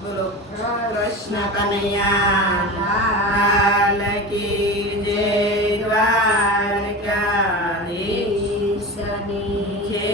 બોલો કૃષ્ણ કનૈયા લાલ કી જય દ્વારકાધીશની જય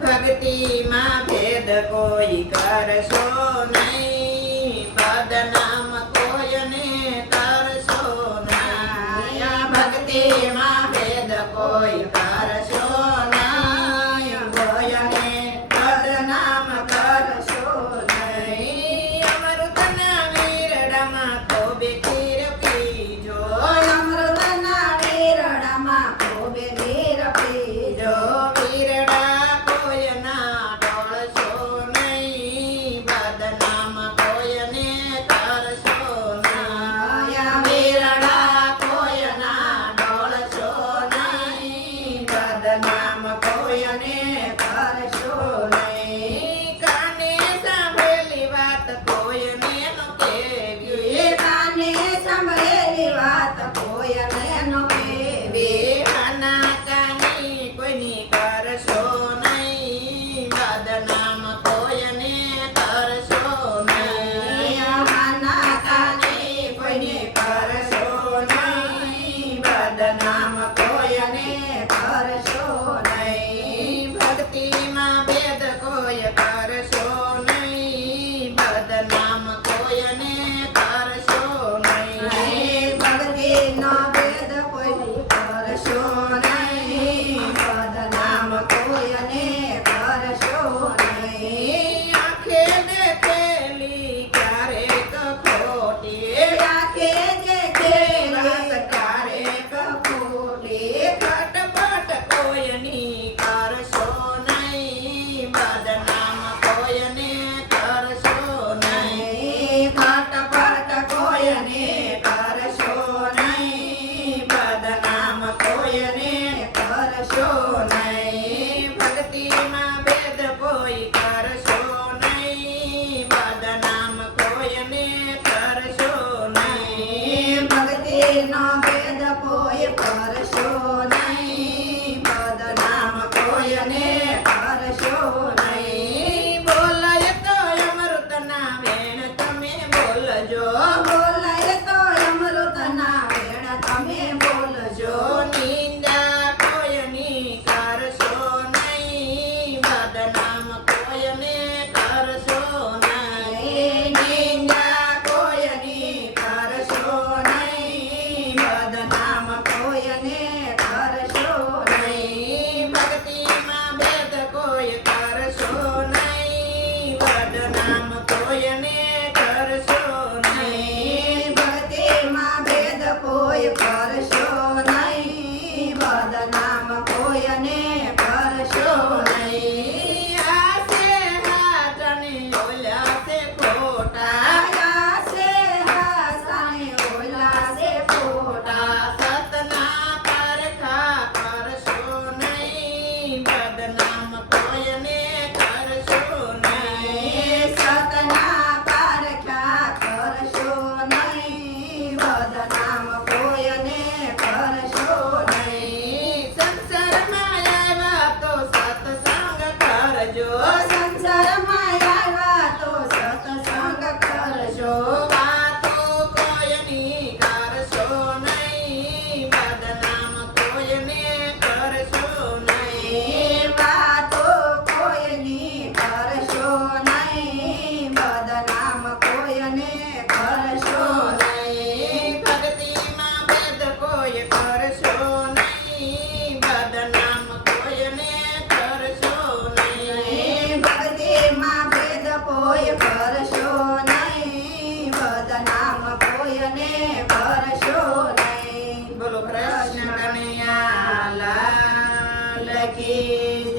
ભક્તિમાં ભેદ કોઈ કરશો નહીં બદનામ કોઈને કરશો નહીં ભક્તિમાં ભેદ કોઈ કરશો નહીં કોઈને બદનામ કરશો નહીં અમૃતના વીરડામાં ખોબે ખીર પીજો અમૃતના વીરડામાં ખોબે ખીર પીજો વીરડા કોઈના ઢોળશો નહીં બદનામ કોઈને કરશો નહીં વીરડા કોઈના ઢોળશો નહીં બદનામ કોઈને કરશો નહીં કાને સાંભળેલી વાત કોઈને ન કહેવી કાને સાંભળેલી વાત કોઈને ન કહેવી બેહાના કાની કોઈની કરશો નહીં બદનામ કોઈને કરશો નહીં માના કાને કોઈને કરશો નહીં બદનામ કોઈને કરશો નહીં ભક્તિમાં ભેદ કોઈ કરશો નહીં બદનામ કોઈને કરશો નહીં ભક્તિનો ભેદ કોઈ કરશો નહીં બદનામ કોઈને કરશો નહીં આંખે દેખેલી ક્યારેક ખોટી આંખે વાત દેખેલી ક્યારેક ખોટી ખટપટ કોઈની કરશો નહીં બદનામ કોઈને કરશો નહીં ખટપટ કોઈને કરશો નહીં બદનામ કોઈને કરશો નહીં ભક્તિમાં ભેદ કોઈ કરશો નહીં બદનામ કોઈને કરશો નહીં ભક્તિનો ભેદ કોઈ કરશો નહીં બદનામ કોઈને કરશો નહીં બોલાય તો અમૃતના વેણ તમે બોલજો બોલાય તો અમૃતના વેણ તમે બોલજો જો નિંદા કોઈની કરશો નહીં બદનામ કોઈને કરશો નહીં નિંદા કોઈની કરશો નહીં બદનામ કોઈને કરશો નહીં ભક્તિમાં ભેદ કોઈ કરશો નહીં બદનામ કોઈને કરશો નહીં ભક્તિમાં ભેદ કોઈ કરશો નહીં બદનામ કોઈને કરશો નહીં આસે હાથ અને ઓલા છે ખોટા આયા છે હાસાને ઓલા છે ખોટા સતના પરખા કરશો નહીં બદનામ કોઈને કરશો નહીં સતના પારખ્યા કરશો નહીં બદનામ કોઈને કરશો નહીં સંસારમાં આવ્યા તો સત્સંગ કરજો સંસારમાં આવ્યા તો સત્સંગ કરશો વાતો કોઈની કરશો નહીં બદનામ કોઈને કરશો નહીં વાતો કોઈની કરશો નહીં બદનામ કોઈને કરશો નહીં ભક્તિમાં ભેદ કોઈ કરશો નહીં બદનામ કોઈને કરશો નહીં ભક્તિમાં ભેદ કોઈ કરશો નહીં બદનામ કોઈને કરશો નહીં બોલો કૃષ્ણ કનૈયા લાલ કી